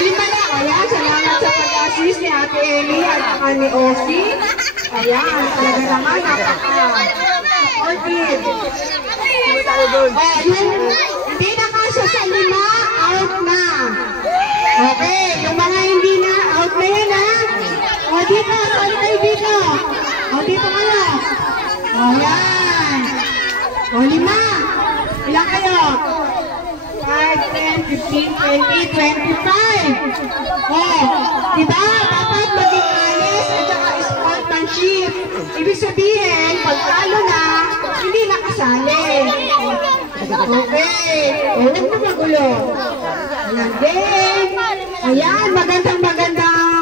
lima na. Ayan, salamat sa pag-assist ni Ate Eli at saka ni Osi. Ayan, talaga naman, napaka-supportive. Hindi na kasya sa lima, out na. Okay, yung mga hindi na, out na yan ha. O dito, sorry kayo dito. O dito kayo. O yan. O lima. Ilan kayo? 5, 10, 15, 20, 25. O, diba? Dapat maging honest at saka sportsmanship. Ibig sabihin, pag talo na, hindi nakasali. Okay. O, huwag na magulo. Ayan, game. Ayan, magandang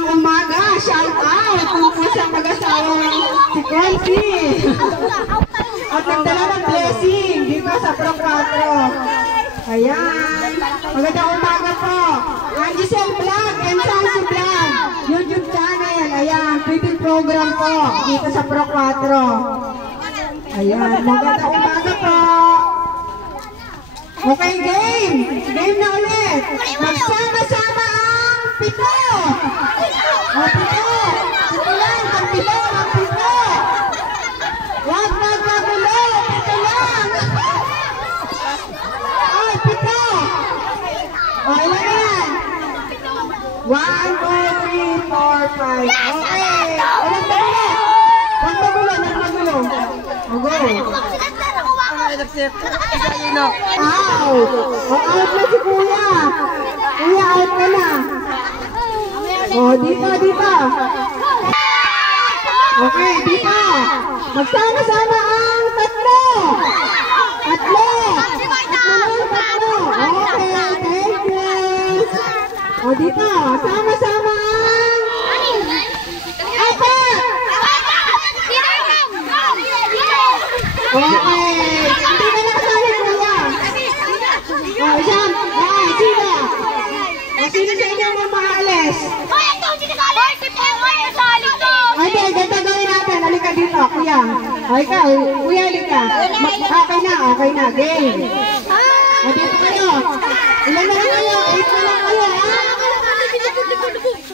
umaga. Shout out kung kusang mag-asawang si Concy. At nagdala ng blessing dito sa Pro 4. Ayan, magandang umaga po. Angisel Vlog and Sansi Vlog. YouTube channel. Ayan, tweeting program po dito sa Pro 4. Ayan, magandang umaga po. Okay, game. Game na ulit. Magsama-sama ang pito. O, pito. Pito lang. Ang pito. Ang pito. Huwag magmagulo. Pito lang. Ay, pito. O, ilan yan? 1, 2, 3, 4, 5. Okay. Ulit na ulit. Huwag magulo. Huwag magulo. O, go. Out! O, out na si Kuya! Kuya, out ka na! O, dito, dito! Okay, dito! Magsama-sama ang tatlo! Tatlo! Tatlo! Okay, thank you! O, dito! Sama-sama ang apat! Okay! Sino sa inyo ang maalis? Hoy, ito! Sinagali! Hoy, nasali to! Ay, ganito gawin natin. Halika dito, kuya. O, ikaw, kuya, halika. Okay na, game. O, dito kayo. Ilan na lang kayo? 8 na lang kayo, ha?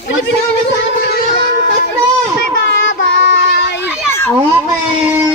Magsama-sama ang tatlo. Bye-bye! Okay.